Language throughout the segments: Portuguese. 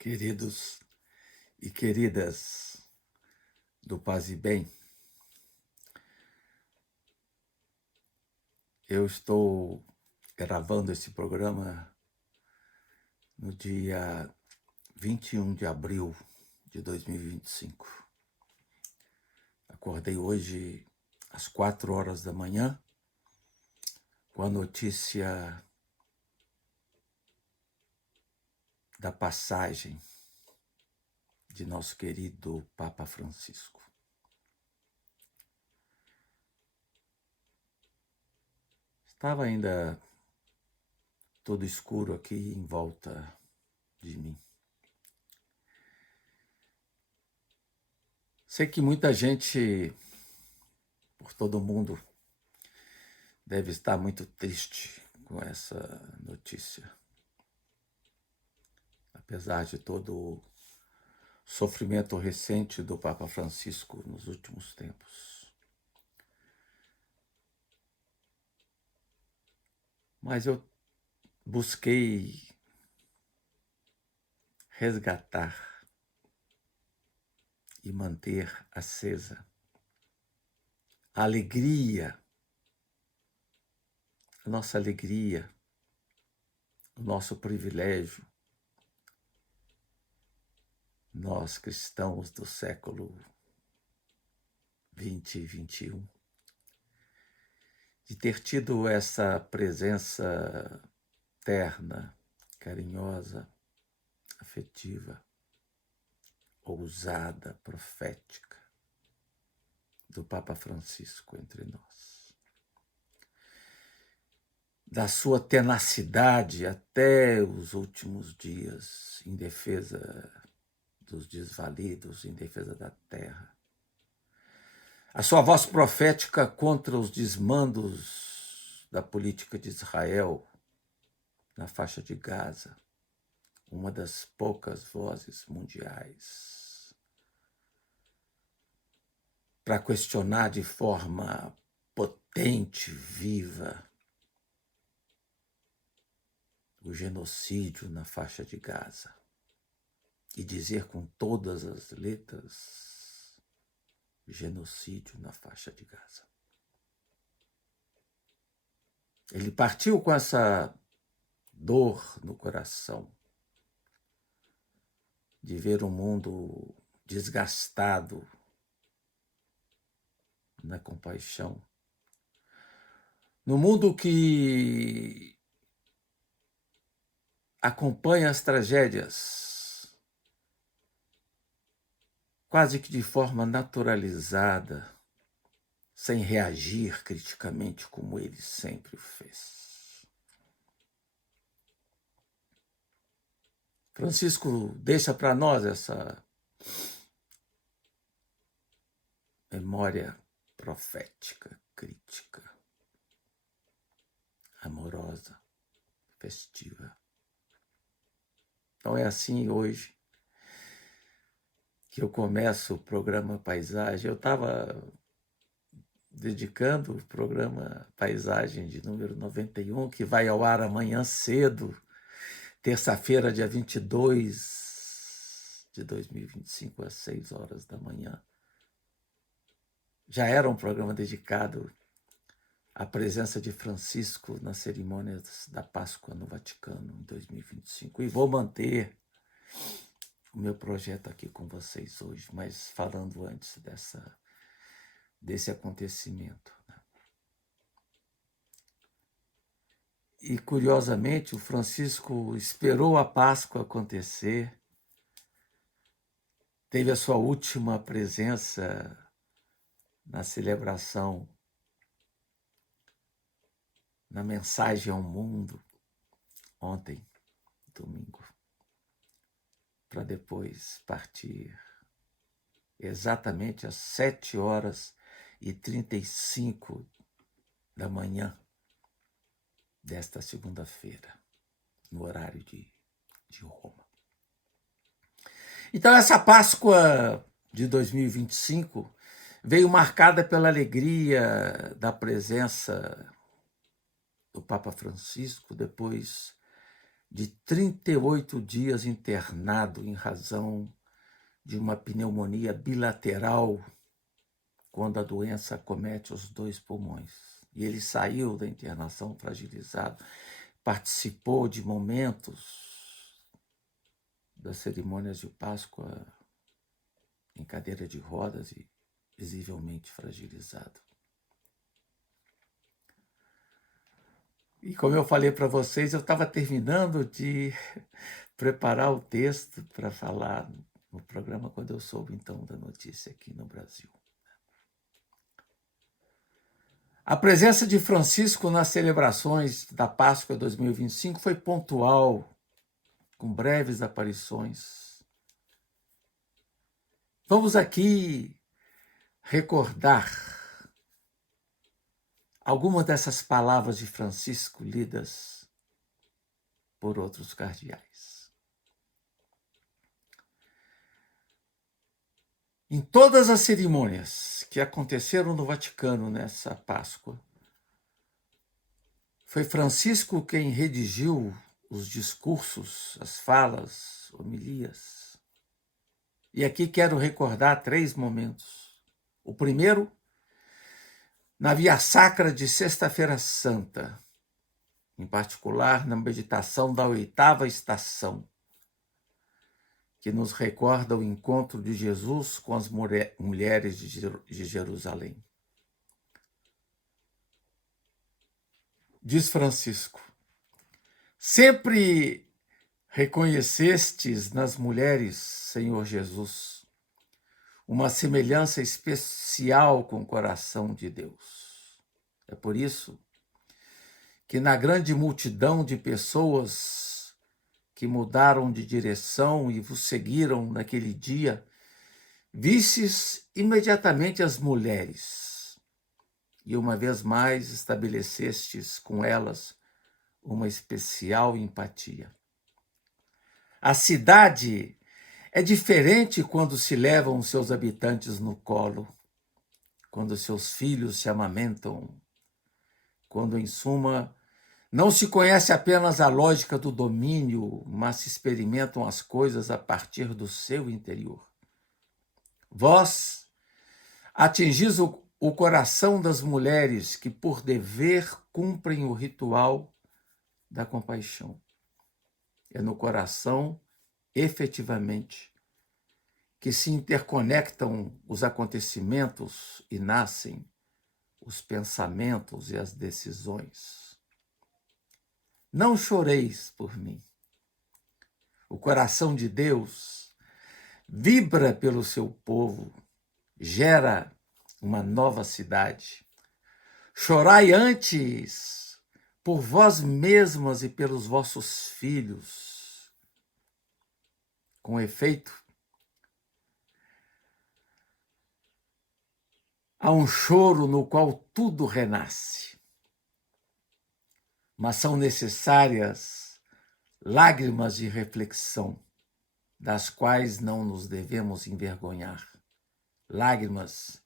Queridos e queridas do Paz e Bem, eu estou gravando esse programa no dia 21 de abril de 2025. Acordei hoje às 4 horas da manhã com a notícia da passagem de nosso querido Papa Francisco. Estava ainda todo escuro aqui em volta de mim. Sei que muita gente, por todo o mundo, deve estar muito triste com essa notícia. Apesar de todo o sofrimento recente do Papa Francisco nos últimos tempos. Mas eu busquei resgatar e manter acesa a alegria, a nossa alegria, o nosso privilégio, nós cristãos do século 20 e 21, de ter tido essa presença terna, carinhosa, afetiva, ousada, profética do Papa Francisco entre nós. Da sua tenacidade até os últimos dias em defesa dos desvalidos, em defesa da terra. A sua voz profética contra os desmandos da política de Israel na faixa de Gaza, uma das poucas vozes mundiais para questionar de forma potente, viva, o genocídio na faixa de Gaza e dizer com todas as letras: genocídio na faixa de Gaza. Ele partiu com essa dor no coração de ver o mundo desgastado na compaixão. No mundo que acompanha as tragédias quase que de forma naturalizada, sem reagir criticamente como ele sempre o fez. Francisco deixa para nós essa memória profética, crítica, amorosa, festiva. Então é assim hoje que eu começo o programa Paisagem. Eu estava dedicando o programa Paisagem de número 91, que vai ao ar amanhã cedo, terça-feira, dia 22 de 2025, às 6 horas da manhã. Já era um programa dedicado à presença de Francisco nas cerimônias da Páscoa no Vaticano, em 2025. E vou manter o meu projeto aqui com vocês hoje, mas falando antes desse acontecimento. E, curiosamente, o Francisco esperou a Páscoa acontecer, teve a sua última presença na celebração, na mensagem ao mundo, ontem, domingo, para depois partir exatamente às 7h35 da manhã desta segunda-feira, no horário de Roma. Então, essa Páscoa de 2025 veio marcada pela alegria da presença do Papa Francisco, depois de 38 dias internado em razão de uma pneumonia bilateral, quando a doença acomete os 2 pulmões. E ele saiu da internação fragilizado, participou de momentos das cerimônias de Páscoa em cadeira de rodas e visivelmente fragilizado. E como eu falei para vocês, eu estava terminando de preparar o texto para falar no programa quando eu soube, então, da notícia aqui no Brasil. A presença de Francisco nas celebrações da Páscoa 2025 foi pontual, com breves aparições. Vamos aqui recordar algumas dessas palavras de Francisco lidas por outros cardeais. Em todas as cerimônias que aconteceram no Vaticano nessa Páscoa, foi Francisco quem redigiu os discursos, as falas, homilias. E aqui quero recordar 3 momentos. O primeiro, na Via Sacra de Sexta-feira Santa, em particular na meditação da 8ª estação, que nos recorda o encontro de Jesus com as mulheres de Jerusalém. Diz Francisco: sempre reconhecestes nas mulheres, Senhor Jesus, uma semelhança especial com o coração de Deus. É por isso que na grande multidão de pessoas que mudaram de direção e vos seguiram naquele dia, vistes imediatamente as mulheres, e uma vez mais estabelecestes com elas uma especial empatia. A cidade é diferente quando se levam seus habitantes no colo, quando seus filhos se amamentam, quando, em suma, não se conhece apenas a lógica do domínio, mas se experimentam as coisas a partir do seu interior. Vós atingis o coração das mulheres que, por dever, cumprem o ritual da compaixão. É no coração, efetivamente, que se interconectam os acontecimentos e nascem os pensamentos e as decisões. Não choreis por mim. O coração de Deus vibra pelo seu povo, gera uma nova cidade. Chorai antes por vós mesmas e pelos vossos filhos. Com efeito, há um choro no qual tudo renasce, mas são necessárias lágrimas de reflexão, das quais não nos devemos envergonhar. Lágrimas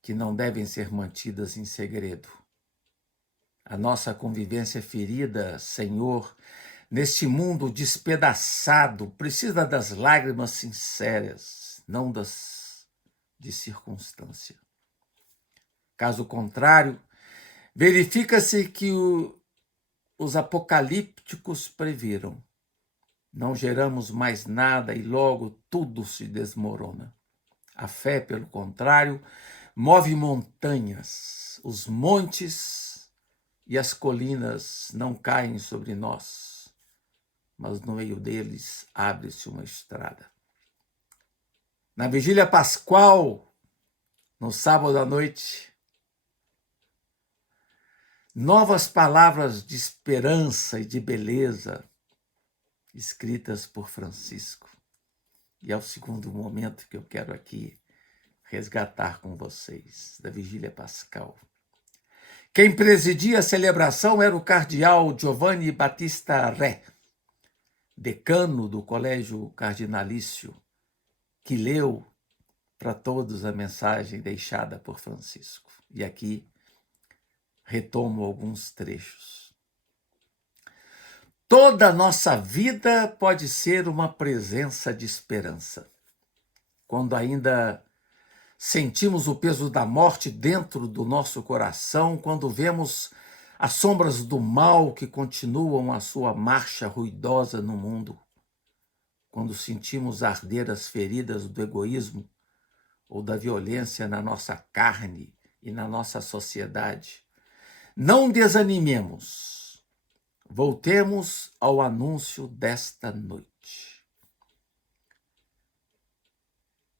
que não devem ser mantidas em segredo. A nossa convivência ferida, Senhor, neste mundo despedaçado, precisa das lágrimas sinceras, não das de circunstância. Caso contrário, verifica-se que os apocalípticos previram. Não geramos mais nada e logo tudo se desmorona. A fé, pelo contrário, move montanhas. Os montes e as colinas não caem sobre nós, mas no meio deles abre-se uma estrada. Na vigília pascual, no sábado à noite, novas palavras de esperança e de beleza escritas por Francisco. E é o segundo momento que eu quero aqui resgatar com vocês, da vigília pascal. Quem presidia a celebração era o cardeal Giovanni Battista Re, decano do Colégio Cardinalício, que leu para todos a mensagem deixada por Francisco. E aqui retomo alguns trechos. Toda a nossa vida pode ser uma presença de esperança. Quando ainda sentimos o peso da morte dentro do nosso coração, quando vemos as sombras do mal que continuam a sua marcha ruidosa no mundo, quando sentimos arder as feridas do egoísmo ou da violência na nossa carne e na nossa sociedade, não desanimemos. Voltemos ao anúncio desta noite.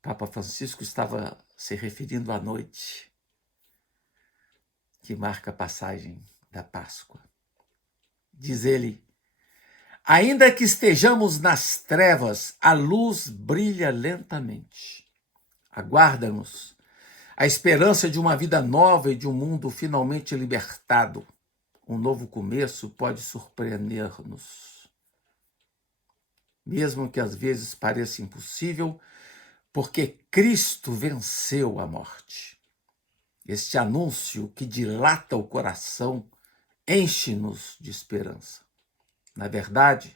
Papa Francisco estava se referindo à noite que marca a passagem da Páscoa. Diz ele: ainda que estejamos nas trevas, a luz brilha lentamente. Aguarda-nos a esperança de uma vida nova e de um mundo finalmente libertado. Um novo começo pode surpreender-nos, mesmo que às vezes pareça impossível, porque Cristo venceu a morte. Este anúncio que dilata o coração enche-nos de esperança. Na verdade,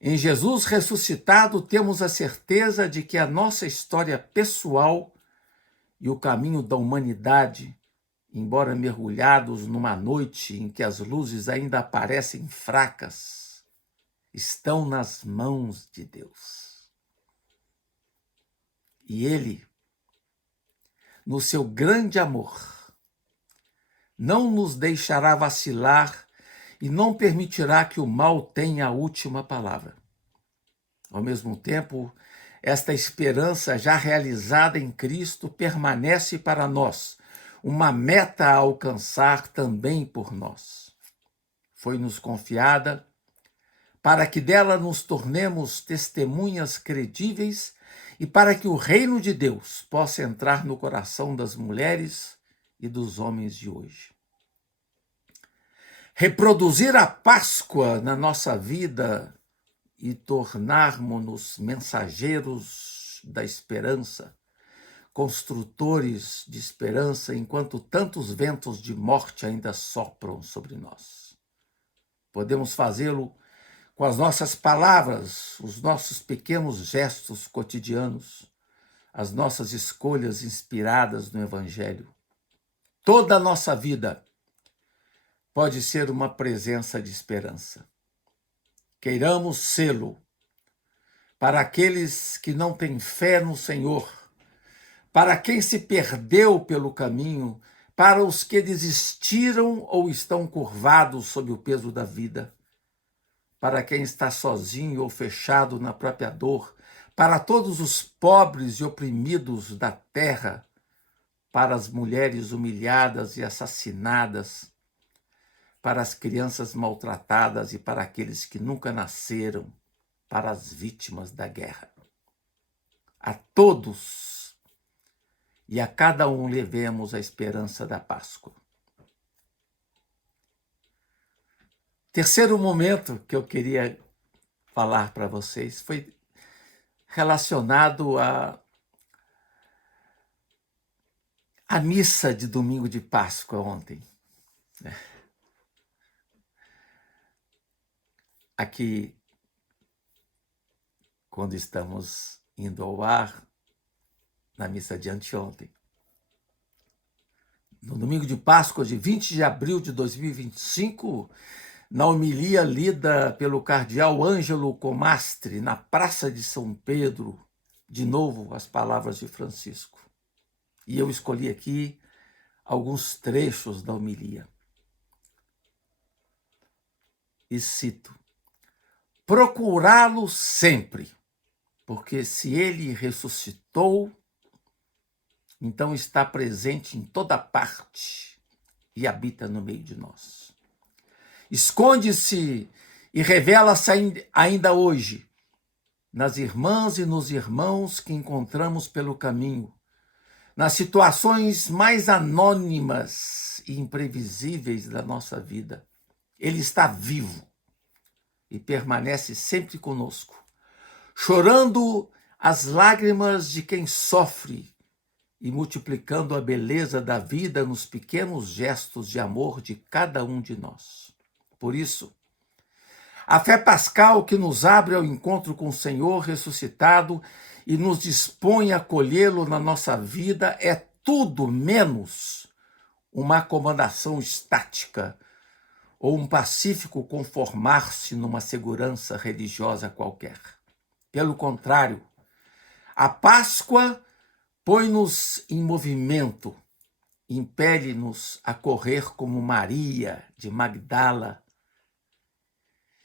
em Jesus ressuscitado, temos a certeza de que a nossa história pessoal e o caminho da humanidade, embora mergulhados numa noite em que as luzes ainda parecem fracas, estão nas mãos de Deus. E Ele, no seu grande amor, não nos deixará vacilar e não permitirá que o mal tenha a última palavra. Ao mesmo tempo, esta esperança já realizada em Cristo permanece para nós, uma meta a alcançar também por nós. Foi-nos confiada para que dela nos tornemos testemunhas credíveis e para que o reino de Deus possa entrar no coração das mulheres e dos homens de hoje. Reproduzir a Páscoa na nossa vida e tornarmos-nos mensageiros da esperança, construtores de esperança, enquanto tantos ventos de morte ainda sopram sobre nós. Podemos fazê-lo com as nossas palavras, os nossos pequenos gestos cotidianos, as nossas escolhas inspiradas no Evangelho. Toda a nossa vida pode ser uma presença de esperança. Queiramos sê-lo para aqueles que não têm fé no Senhor, para quem se perdeu pelo caminho, para os que desistiram ou estão curvados sob o peso da vida, para quem está sozinho ou fechado na própria dor, para todos os pobres e oprimidos da terra, para as mulheres humilhadas e assassinadas, para as crianças maltratadas e para aqueles que nunca nasceram, para as vítimas da guerra. A todos e a cada um levemos a esperança da Páscoa. Terceiro momento que eu queria falar para vocês foi relacionado à missa de domingo de Páscoa ontem. Aqui, quando estamos indo ao ar, na missa de anteontem. No domingo de Páscoa, de 20 de abril de 2025, na homilia lida pelo cardeal Ângelo Comastri, na Praça de São Pedro, de novo as palavras de Francisco. E eu escolhi aqui alguns trechos da homilia. E cito: procurá-lo sempre, porque se ele ressuscitou, então está presente em toda parte e habita no meio de nós. Esconde-se e revela-se ainda hoje nas irmãs e nos irmãos que encontramos pelo caminho, nas situações mais anônimas e imprevisíveis da nossa vida. Ele está vivo e permanece sempre conosco, chorando as lágrimas de quem sofre e multiplicando a beleza da vida nos pequenos gestos de amor de cada um de nós. Por isso, A fé pascal que nos abre ao encontro com o Senhor ressuscitado e nos dispõe a acolhê-lo na nossa vida é tudo menos uma acomodação estática ou um pacífico conformar-se numa segurança religiosa qualquer. Pelo contrário, a Páscoa põe-nos em movimento, impele-nos a correr como Maria de Magdala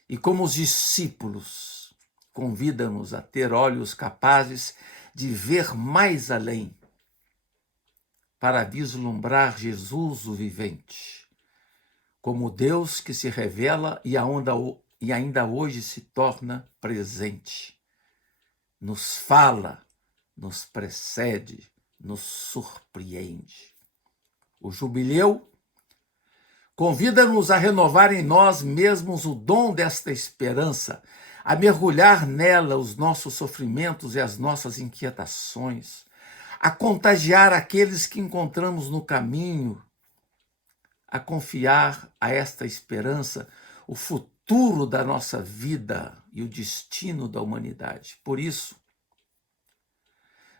e como os discípulos, convida-nos a ter olhos capazes de ver mais além, para vislumbrar Jesus o vivente, como Deus que se revela e ainda hoje se torna presente. Nos fala, nos precede, nos surpreende. O jubileu convida-nos a renovar em nós mesmos o dom desta esperança, a mergulhar nela os nossos sofrimentos e as nossas inquietações, a contagiar aqueles que encontramos no caminho, a confiar a esta esperança o futuro da nossa vida e o destino da humanidade. Por isso,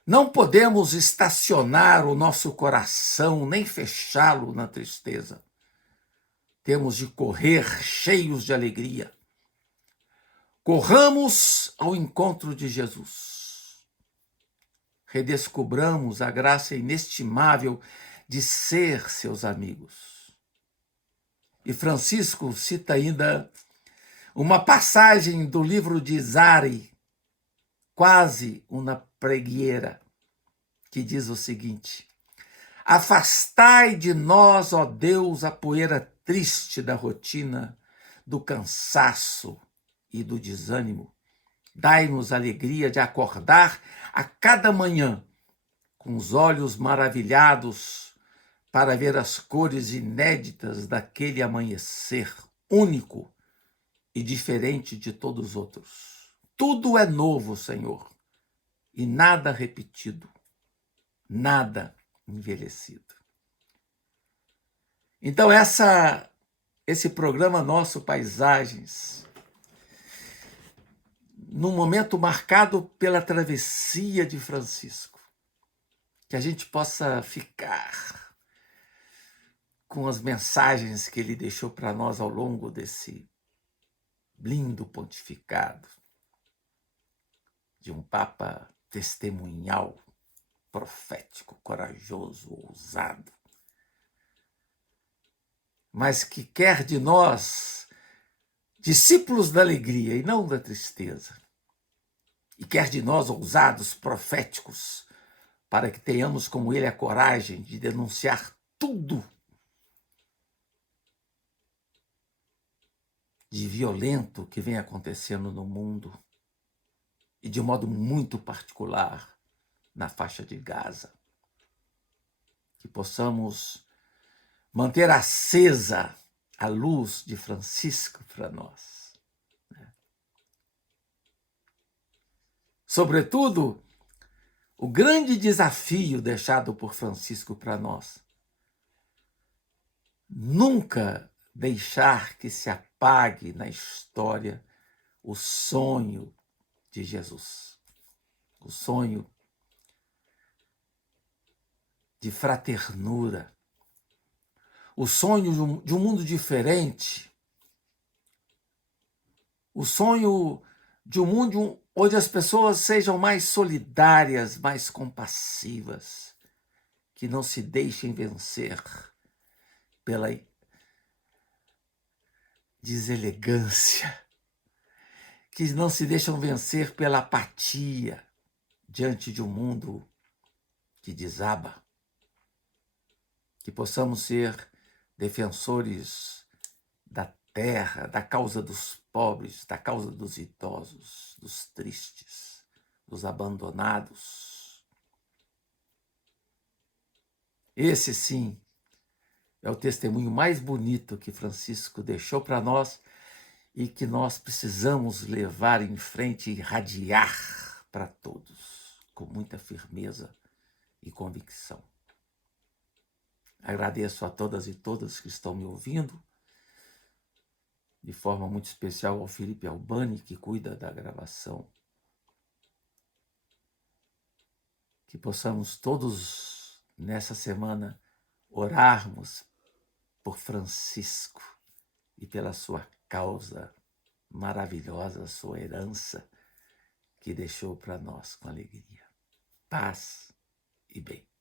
não podemos estacionar o nosso coração, nem fechá-lo na tristeza. Temos de correr cheios de alegria. Corramos ao encontro de Jesus. Redescobramos a graça inestimável de ser seus amigos. E Francisco cita ainda uma passagem do livro de Zari, quase uma pregueira, que diz o seguinte: afastai de nós, ó Deus, a poeira triste da rotina, do cansaço e do desânimo. Dai-nos a alegria de acordar a cada manhã com os olhos maravilhados para ver as cores inéditas daquele amanhecer único e diferente de todos os outros. Tudo é novo, Senhor, e nada repetido, nada envelhecido. Então, esse programa nosso, Paisagens, num momento marcado pela travessia de Francisco, que a gente possa ficar com as mensagens que ele deixou para nós ao longo desse lindo pontificado de um Papa testemunhal, profético, corajoso, ousado, mas que quer de nós discípulos da alegria e não da tristeza, e quer de nós ousados, proféticos, para que tenhamos como ele a coragem de denunciar tudo de violento que vem acontecendo no mundo, e de modo muito particular na faixa de Gaza. Que possamos manter acesa a luz de Francisco para nós. Sobretudo, o grande desafio deixado por Francisco para nós: nunca deixar que se apague na história o sonho de Jesus, o sonho de fraternura, o sonho de um mundo diferente, o sonho de um mundo onde as pessoas sejam mais solidárias, mais compassivas, que não se deixem vencer pela deselegância, que não se deixam vencer pela apatia diante de um mundo que desaba. Que possamos ser defensores da terra, da causa dos pobres, da causa dos idosos, dos tristes, dos abandonados. Esse, sim, é o testemunho mais bonito que Francisco deixou para nós e que nós precisamos levar em frente e irradiar para todos, com muita firmeza e convicção. Agradeço a todas e todas que estão me ouvindo. de forma muito especial ao Felipe Albani, que cuida da gravação. Que possamos todos, nessa semana, orarmos por Francisco e pela sua causa maravilhosa, sua herança que deixou para nós com alegria. Paz e bem.